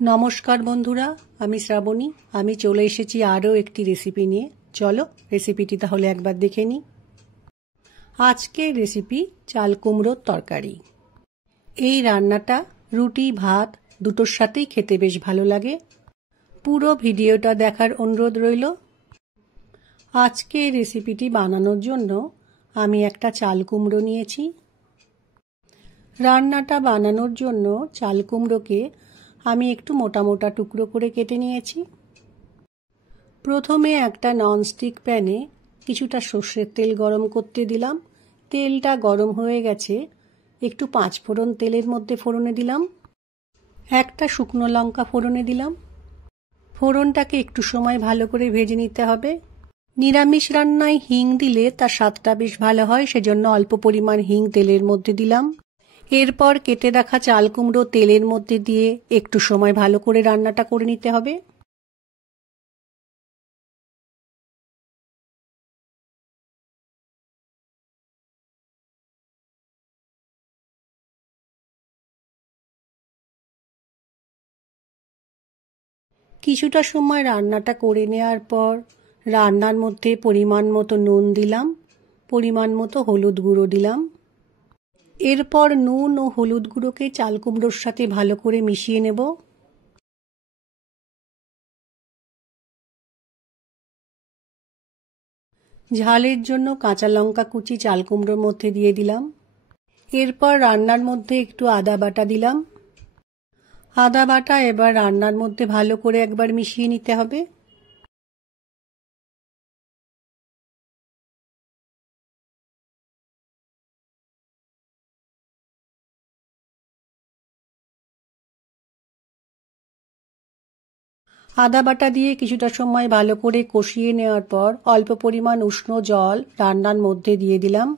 नमस्कार बंधुरा आमी श्रावणी आमी चले एसेছি आरो एकटी रेसिपि निये। चलो रेसिपिटी ताहले एकबार देखे नी। आजके रेसिपि चाल कुमड़ोर तरकारी। এই রান্নাটা রুটি ভাত দুটোর সাথেই খেতে বেশ ভালো লাগে। পুরো ভিডিওটা দেখার অনুরোধ রইল। আজকে রেসিপিটি বানানোর জন্য আমি একটা চাল কুমড়ো নিয়েছি। রান্নাটা বানানোর জন্য চাল কুমড়োকে আমি একটু মোটা মোটা টুকরো করে কেটে নিয়েছি। প্রথমে একটা ননস্টিক প্যানে কিছুটা সরষের তেল গরম করতে দিলাম। তেলটা গরম হয়ে গেছে, একটু 5 ফোড়ন তেলের মধ্যে ফোড়নে দিলাম। একটা শুকনো লঙ্কা ফোড়নে দিলাম। ফোড়নটাকে একটু সময় ভালো করে ভেজে নিতে হবে। নিরামিষ রান্নায় হিং দিলে তার স্বাদটা বেশ ভালো হয়, সেজন্য অল্প পরিমাণ হিং তেলের মধ্যে দিলাম। এরপর কেটে রাখা চাল কুমড়ো তেলের মধ্যে দিয়ে একটু সময় ভালো করে রান্নাটা করে নিতে হবে। কিছুটা সময় রান্নাটা করে নেওয়ার পর রান্নার মধ্যে পরিমাণ মতো নুন দিলাম, পরিমাণ মতো হলুদ গুঁড়ো দিলাম। এরপর নুন ও হলুদ গুঁড়োকে চাল কুমড়োর সাথে ভালো করে মিশিয়ে নেব। ঝালের জন্য কাঁচা লঙ্কা কুচি চাল কুমড়োর মধ্যে দিয়ে দিলাম। এরপর রান্নার মধ্যে একটু আদা বাটা দিলাম। আদা বাটা এবার রান্নার মধ্যে ভালো করে একবার মিশিয়ে নিতে হবে। আদা বাটা দিয়ে কিছুটা সময় ভালো করে কষিয়ে নেওয়ার পর অল্প পরিমাণ উষ্ণ জল রান্নার মধ্যে দিয়ে দিলাম।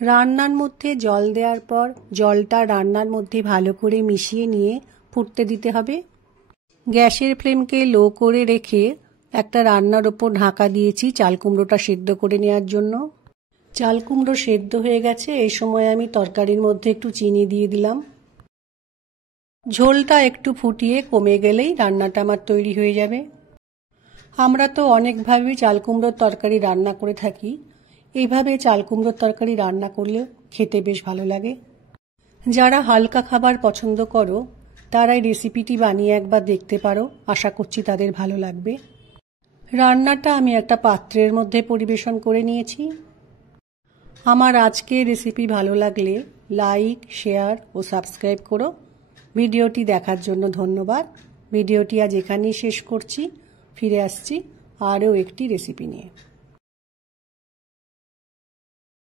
রান্নার মধ্যে জল দেওয়ার পর জলটা রান্নার মধ্যে ভালো করে মিশিয়ে নিয়ে ফুটতে দিতে হবে। গ্যাসের ফ্লেমকে লো করে রেখে একটা রান্নার ওপর ঢাকা দিয়েছি চাল কুমড়োটা সেদ্ধ করে নেওয়ার জন্য। চাল কুমড়ো সেদ্ধ হয়ে গেছে। এই সময় আমি তরকারির মধ্যে একটু চিনি দিয়ে দিলাম। ঝোলটা একটু ফুটিয়ে কমে গেলেই রান্নাটা আমার তৈরি হয়ে যাবে। আমরা তো অনেকভাবেই চাল কুমড়োর তরকারি রান্না করে থাকি। এইভাবে চাল কুমড়োর তরকারি রান্না করলে খেতে বেশ ভালো লাগে। যারা হালকা খাবার পছন্দ করো তারা এই রেসিপিটি বানিয়ে একবার দেখতে পারো, আশা করছি তাদের ভালো লাগবে। রান্নাটা আমি একটা পাত্রের মধ্যে পরিবেশন করে নিয়েছি। আমার আজকের রেসিপি ভালো লাগলে লাইক, শেয়ার ও সাবস্ক্রাইব করো। ভিডিওটি দেখার জন্য ধন্যবাদ। ভিডিওটি আজ এখানেই শেষ করছি। ফিরে আসছি আরও একটি রেসিপি নিয়ে।